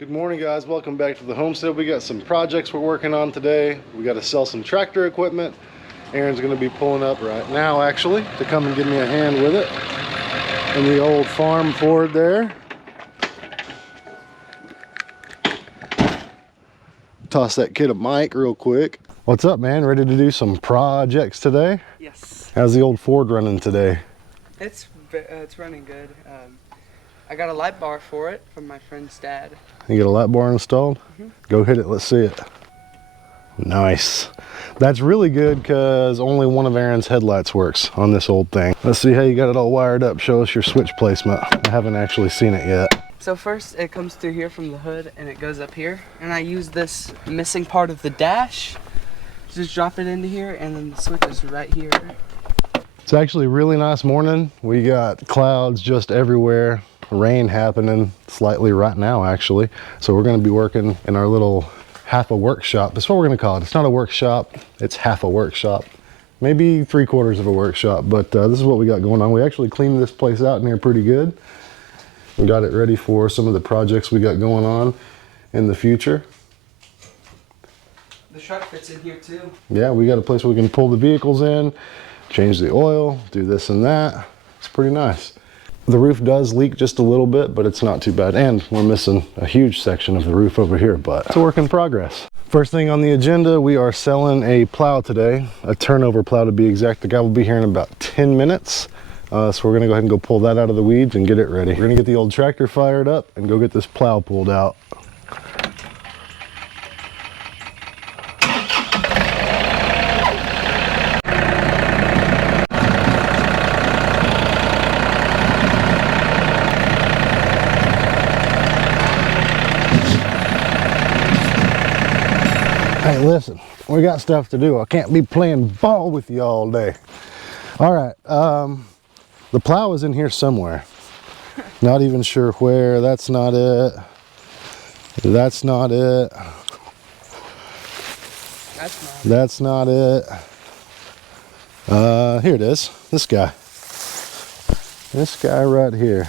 Good morning, guys. Welcome back to the homestead. We got some projects we're working on today. We got to sell some tractor equipment. Aaron's going to be pulling up right now, actually, to come and give me a hand with it. In the old farm Ford there. Toss that kid a mic real quick. What's up, man? Ready to do some projects today? Yes. How's the old Ford running today? It's running good. I got a light bar for it from my friend's dad. You get a light bar installed? Go hit it, let's see it. Nice. That's really good because only one of Aaron's headlights works on this old thing. Let's see how you got it all wired up. Show us your switch placement. I haven't actually seen it yet. So first it comes through here from the hood and it goes up here. And I use this missing part of the dash. Just drop it into here and then the switch is right here. It's actually a really nice morning. We got clouds just everywhere. Rain happening slightly right now, actually. So we're going to be working in our little half a workshop. That's what we're going to call it. It's not a workshop, it's half a workshop, maybe 3/4 of a workshop, but this is what we got going on. We actually cleaned this place out in here pretty good. We got it ready for some of the projects we got going on in the future. The truck fits in here too. Yeah, we got a place where we can pull the vehicles in, change the oil, do this and that. It's pretty nice. The roof does leak just a little bit, but it's not too bad. And we're missing a huge section of the roof over here, but it's a work in progress. First thing on the agenda, we are selling a plow today, a turnover plow to be exact. The guy will be here in about 10 minutes. So we're gonna go ahead and go pull that out of the weeds and get it ready. We're gonna get the old tractor fired up and go get this plow pulled out. Hey, listen, we got stuff to do. I can't be playing ball with you all day. All right, the plow is in here somewhere. Not even sure where. That's not it. That's not it. That's not it. Here it is. This guy. This guy right here.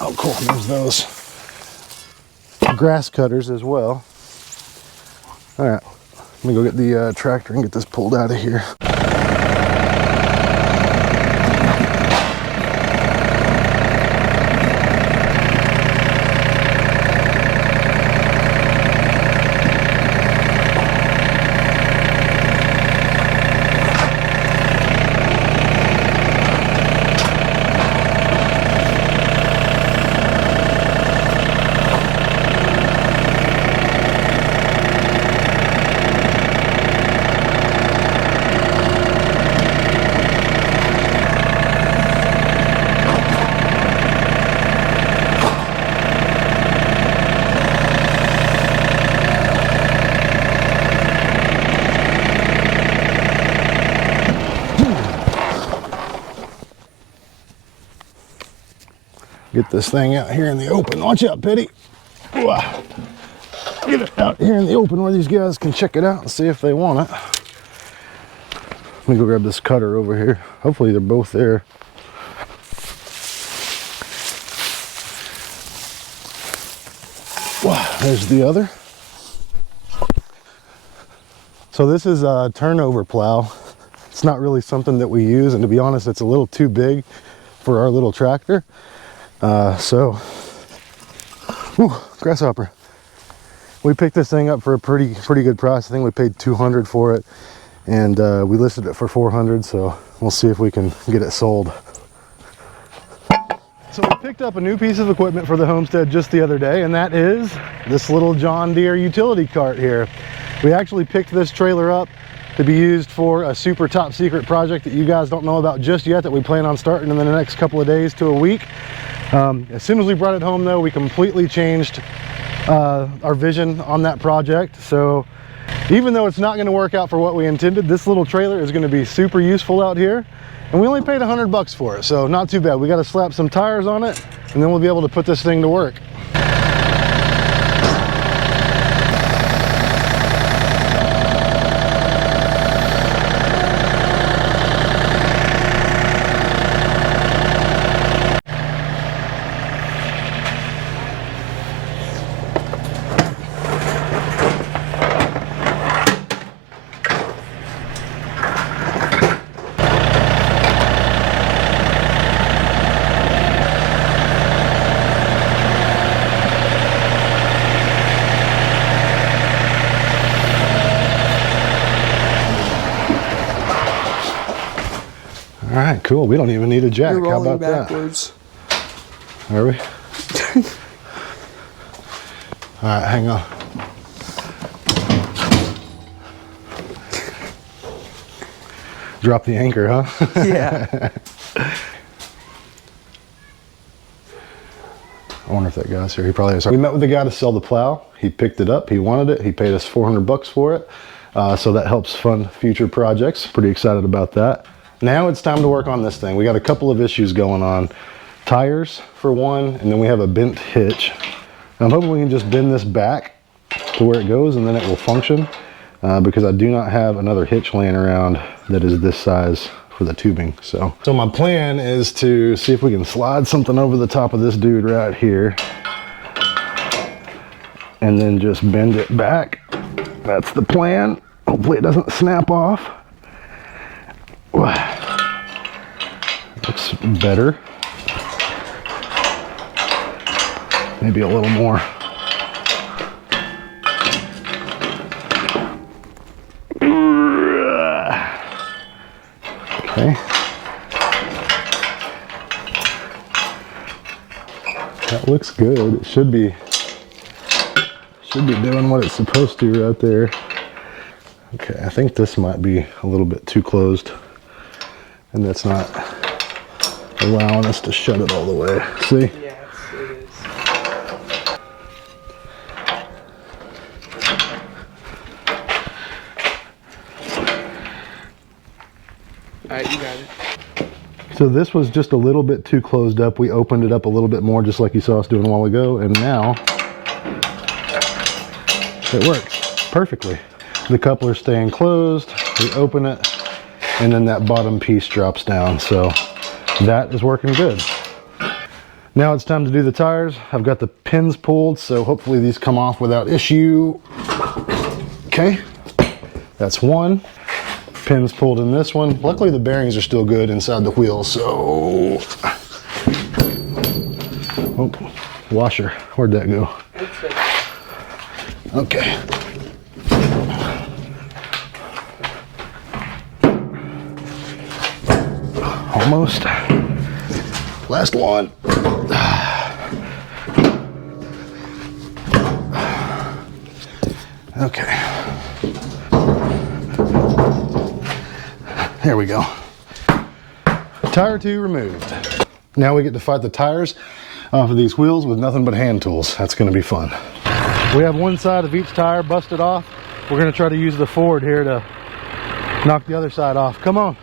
Oh, cool. There's those grass cutters as well. All right, let me go get the tractor and get this pulled out of here. Get this thing out here in the open. Watch out, Petty. Get it out here in the open where these guys can check it out and see if they want it. Let me go grab this cutter over here. Hopefully they're both there. There's the other. So this is a turnover plow. It's not really something that we use, and to be honest, it's a little too big for our little tractor. Grasshopper. We picked this thing up for a pretty good price. I think we paid $200 for it, and we listed it for $400. So we'll see if we can get it sold. So we picked up a new piece of equipment for the homestead just the other day, and that is this little John Deere utility cart here. We actually picked this trailer up to be used for a super top secret project that you guys don't know about just yet, that we plan on starting in the next couple of days to a week. As soon as we brought it home though, we completely changed our vision on that project. So even though it's not going to work out for what we intended, this little trailer is going to be super useful out here. And we only paid $100 for it, so not too bad. We got to slap some tires on it, and then we'll be able to put this thing to work. Cool. We don't even need a jack. You're How rolling about backwards. that? Are we? All right, hang on. Drop the anchor, huh? Yeah. I wonder if that guy's here. He probably is. We met with the guy to sell the plow. He picked it up. He wanted it. He paid us $400 for it. So that helps fund future projects. Pretty excited about that. Now it's time to work on this thing. We got a couple of issues going on. Tires for one, and then we have a bent hitch. I'm hoping we can just bend this back to where it goes and then it will function because I do not have another hitch laying around that is this size for the tubing. So my plan is to see if we can slide something over the top of this dude right here and then just bend it back. That's the plan. Hopefully it doesn't snap off. Looks better. Maybe a little more. Okay. That looks good. It should be doing what it's supposed to right there. Okay, I think this might be a little bit too closed, and that's not allowing us to shut it all the way. See? Yes, it is. Alright, you got it. So this was just a little bit too closed up. We opened it up a little bit more, just like you saw us doing a while ago, and now it works perfectly. The coupler's staying closed, we open it, and then that bottom piece drops down. So that is working good. Now it's time to do the tires. I've got the pins pulled, so hopefully these come off without issue. Okay, that's one. Pins pulled in this one. Luckily the bearings are still good inside the wheel, so... Oh, washer, where'd that go? Okay. Almost. Last one. Okay. There we go. Tire 2 removed. Now we get to fight the tires off of these wheels with nothing but hand tools. That's going to be fun. We have one side of each tire busted off. We're going to try to use the Ford here to knock the other side off. Come on.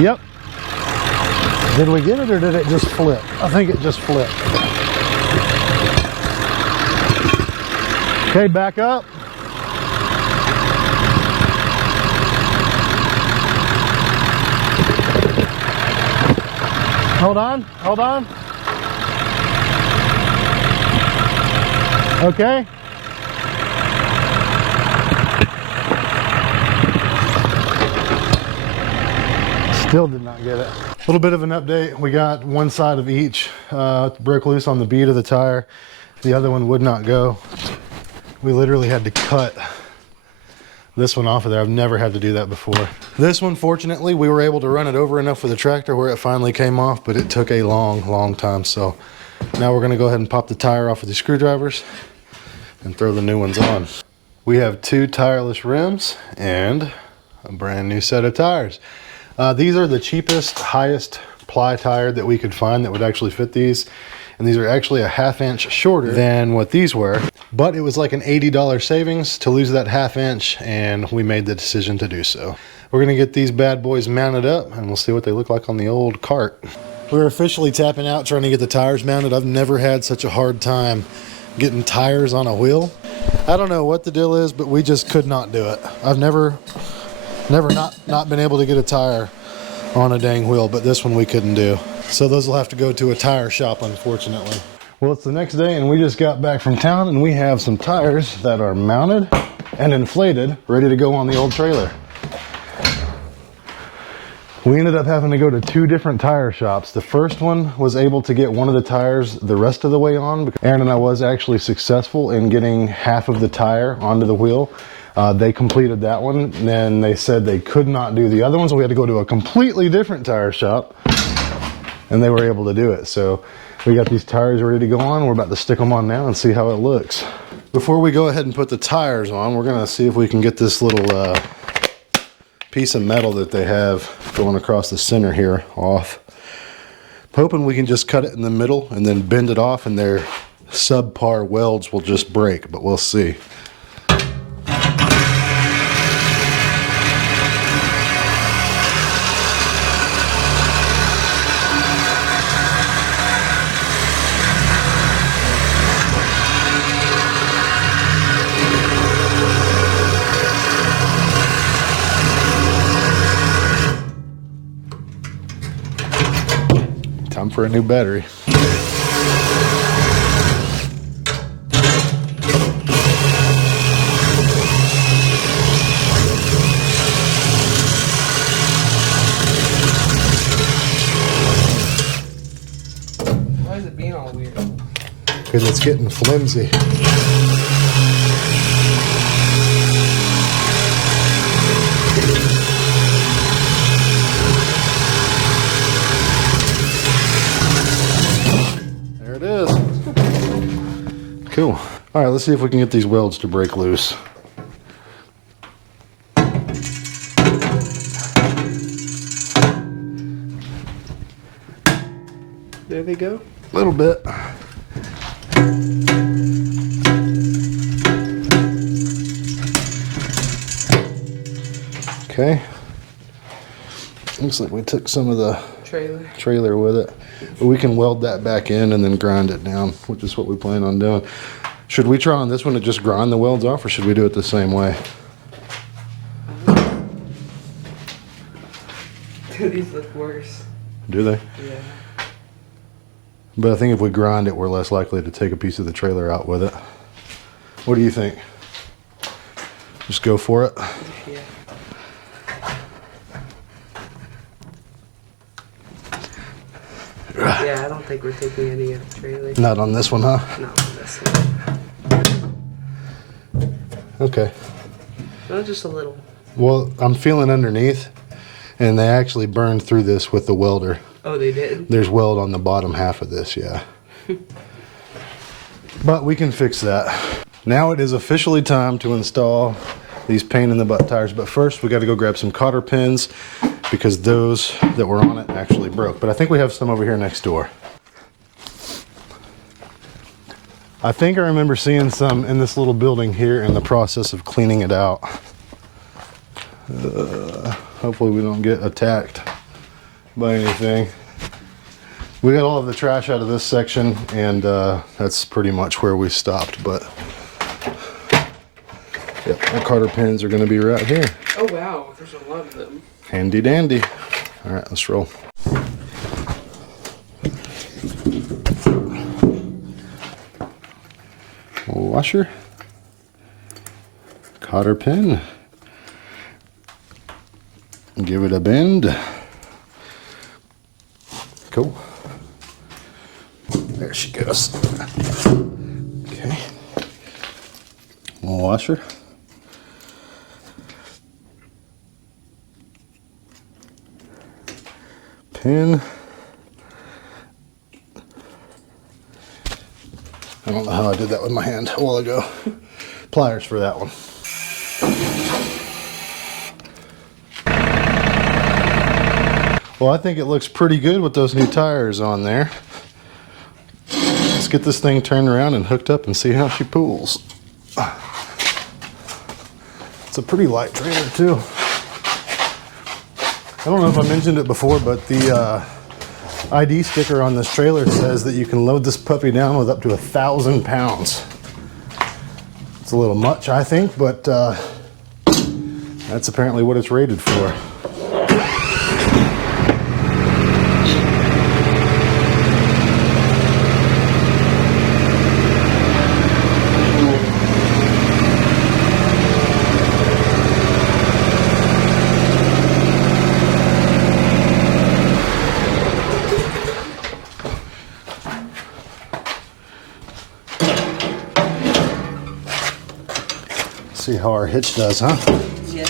Yep. Did we get it or did it just flip? I think it just flipped. Okay, back up. Hold on, hold on. Okay. Still did not get it. A little bit of an update. We got one side of each broke loose on the bead of the tire. The other one would not go. We literally had to cut this one off of there. I've never had to do that before. This one, fortunately, we were able to run it over enough with the tractor where it finally came off, but it took a long time. So now we're gonna go ahead and pop the tire off with the screwdrivers and throw the new ones on. We have 2 tireless rims and a brand new set of tires. These are the cheapest, highest ply tire that we could find that would actually fit these. And these are actually a 1/2 inch shorter than what these were. But it was like an $80 savings to lose that 1/2 inch, and we made the decision to do so. We're gonna get these bad boys mounted up and we'll see what they look like on the old cart. We're officially tapping out trying to get the tires mounted. I've never had such a hard time getting tires on a wheel. I don't know what the deal is, but we just could not do it. I've never not been able to get a tire on a dang wheel, but this one we couldn't do. So those will have to go to a tire shop, unfortunately. Well, it's the next day and we just got back from town and we have some tires that are mounted and inflated, ready to go on the old trailer. We ended up having to go to 2 different tire shops. The first one was able to get one of the tires the rest of the way on, because Aaron and I was actually successful in getting half of the tire onto the wheel. They completed that one, and then they said they could not do the other one, so we had to go to a completely different tire shop, and they were able to do it. So we got these tires ready to go on. We're about to stick them on now and see how it looks. Before we go ahead and put the tires on, we're gonna see if we can get this little piece of metal that they have going across the center here off. I'm hoping we can just cut it in the middle and then bend it off, and their subpar welds will just break, but we'll see. Time for a new battery. Why is it being all weird? Because it's getting flimsy. It is. Cool. All right, let's see if we can get these welds to break loose. There they go. A little bit. Okay. Looks like we took some of the trailer with it. But we can weld that back in and then grind it down, which is what we plan on doing. Should we try on this one to just grind the welds off, or should we do it the same way? These look worse. Do they? Yeah. But I think if we grind it, we're less likely to take a piece of the trailer out with it. What do you think? Just go for it? Yeah. Yeah, I don't think we're taking any of the trailer. Not on this one, huh? Not on this one. Okay. No, just a little. Well, I'm feeling underneath, and they actually burned through this with the welder. Oh, they did? There's weld on the bottom half of this, yeah. But we can fix that. Now it is officially time to install these pain in the butt tires, but first we got to go grab some cotter pins, because those that were on it actually broke. But I think we have some over here next door. I think I remember seeing some in this little building here in the process of cleaning it out. Hopefully we don't get attacked by anything. We got all of the trash out of this section, and that's pretty much where we stopped. But yep, our cotter pins are going to be right here. Oh wow, there's a lot of them. Handy dandy. All right, let's roll. Washer, cotter pin, give it a bend. Cool. There she goes. Okay. Washer. Pin. I don't know how I did that with my hand a while ago. Pliers for that one. Well, I think it looks pretty good with those new tires on there. Let's get this thing turned around and hooked up and see how she pulls. It's a pretty light trailer too. I don't know if I mentioned it before, but the ID sticker on this trailer says that you can load this puppy down with up to 1,000 pounds. It's a little much, I think, but that's apparently what it's rated for. see how our hitch does, huh? Yeah.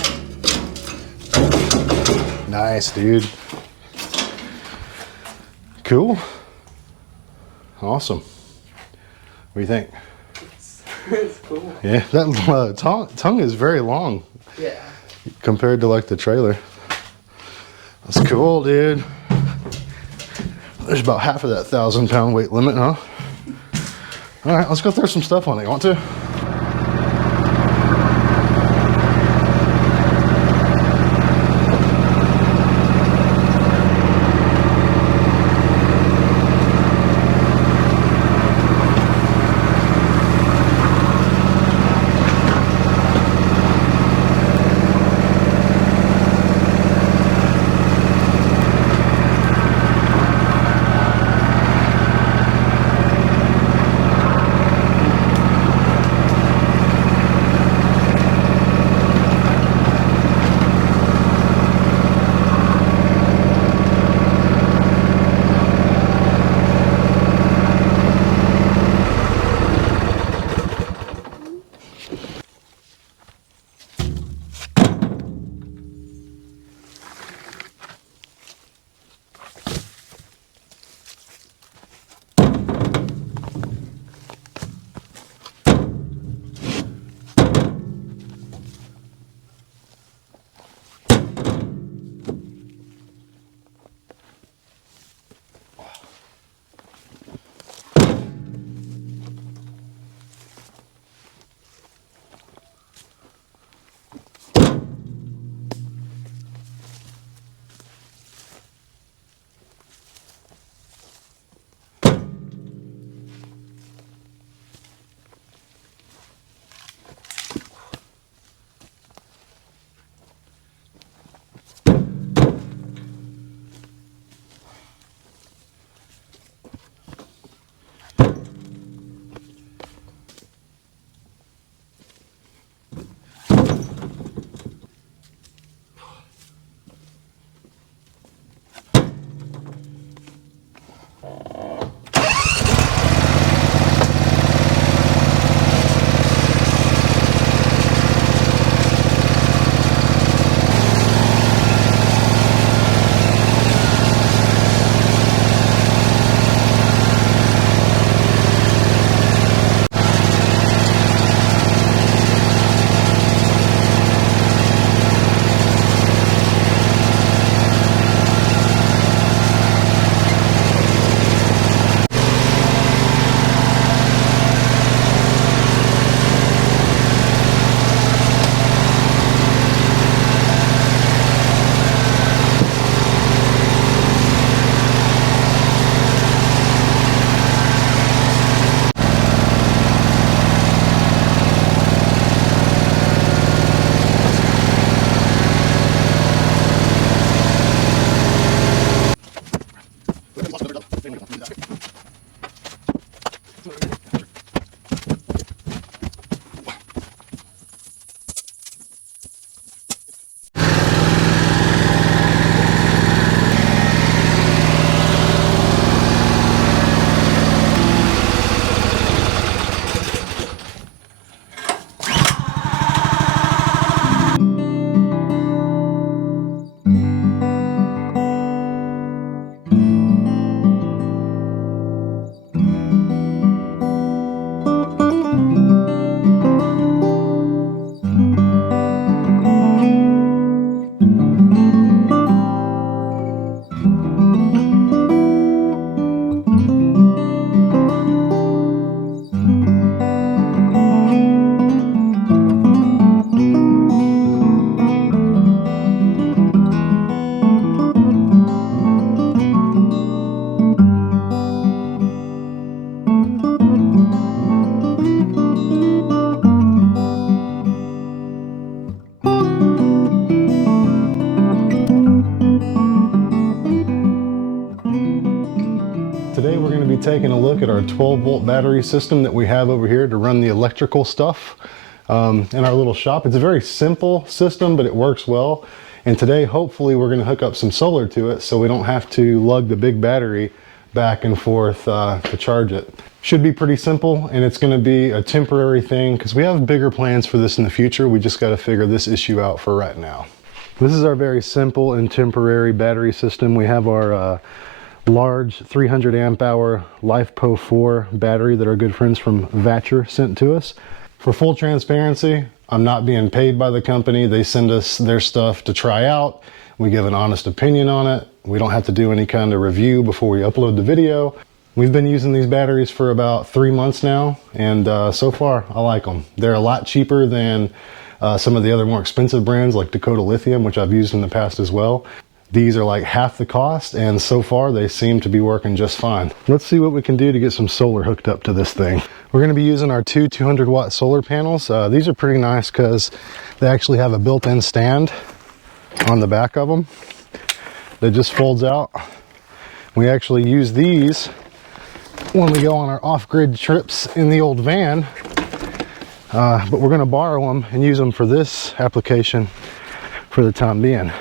Nice, dude. Cool. Awesome. What do you think? It's cool. Yeah, that tongue is very long. Yeah. Compared to like the trailer. That's cool, dude. There's about half of that 1,000-pound weight limit, huh? All right, let's go throw some stuff on it. You want to? Today we're going to be taking a look at our 12-volt battery system that we have over here to run the electrical stuff in our little shop. It's a very simple system, but it works well. And today, hopefully, we're going to hook up some solar to it so we don't have to lug the big battery back and forth to charge it. Should be pretty simple, and it's going to be a temporary thing because we have bigger plans for this in the future. We just got to figure this issue out for right now. This is our very simple and temporary battery system. We have our large 300 amp hour LifePo 4 battery that our good friends from Vatcher sent to us. For full transparency, I'm not being paid by the company. They send us their stuff to try out. We give an honest opinion on it. We don't have to do any kind of review before we upload the video. We've been using these batteries for about 3 months now, and so far I like them. They're a lot cheaper than some of the other more expensive brands like Dakota Lithium, which I've used in the past as well. These are like half the cost, and so far they seem to be working just fine. Let's see what we can do to get some solar hooked up to this thing. We're going to be using our two 200 watt solar panels. These are pretty nice because they actually have a built-in stand on the back of them that just folds out. We actually use these when we go on our off-grid trips in the old van, but we're going to borrow them and use them for this application for the time being.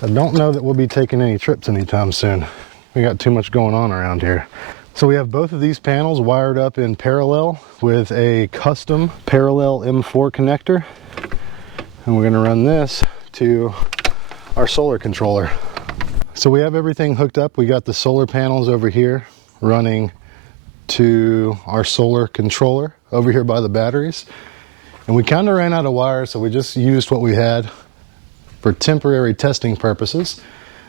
I don't know that we'll be taking any trips anytime soon. We got too much going on around here. So we have both of these panels wired up in parallel with a custom parallel M4 connector, and we're going to run this to our solar controller. So we have everything hooked up. We got the solar panels over here running to our solar controller over here by the batteries, and we kind of ran out of wire, so we just used what we had for temporary testing purposes.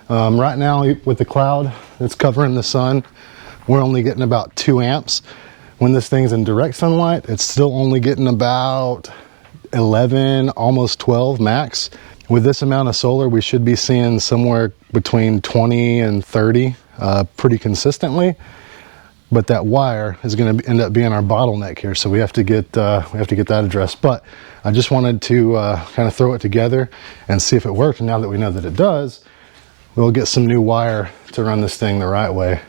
Right now with the cloud that's covering the sun, we're only getting about 2 amps. When this thing's in direct sunlight, it's still only getting about 11, almost 12 max. With this amount of solar, we should be seeing somewhere between 20 and 30 pretty consistently. But that wire is going to end up being our bottleneck here, so we have to get that addressed. But I just wanted to kind of throw it together and see if it worked. And now that we know that it does, we'll get some new wire to run this thing the right way.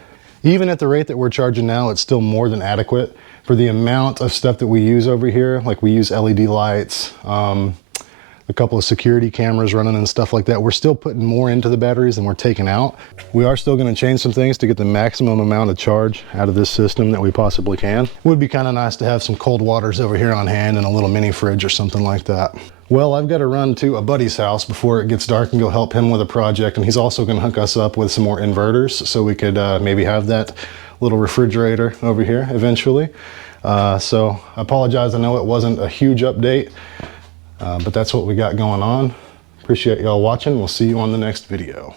Even at the rate that we're charging now, it's still more than adequate for the amount of stuff that we use over here. Like we use LED lights, a couple of security cameras running and stuff like that. We're still putting more into the batteries than we're taking out. We are still going to change some things to get the maximum amount of charge out of this system that we possibly can. It would be kind of nice to have some cold waters over here on hand and a little mini fridge or something like that. Well, I've got to run to a buddy's house before it gets dark and go help him with a project, and he's also going to hook us up with some more inverters so we could maybe have that little refrigerator over here eventually. So I apologize, I know it wasn't a huge update, but that's what we got going on. Appreciate y'all watching. We'll see you on the next video.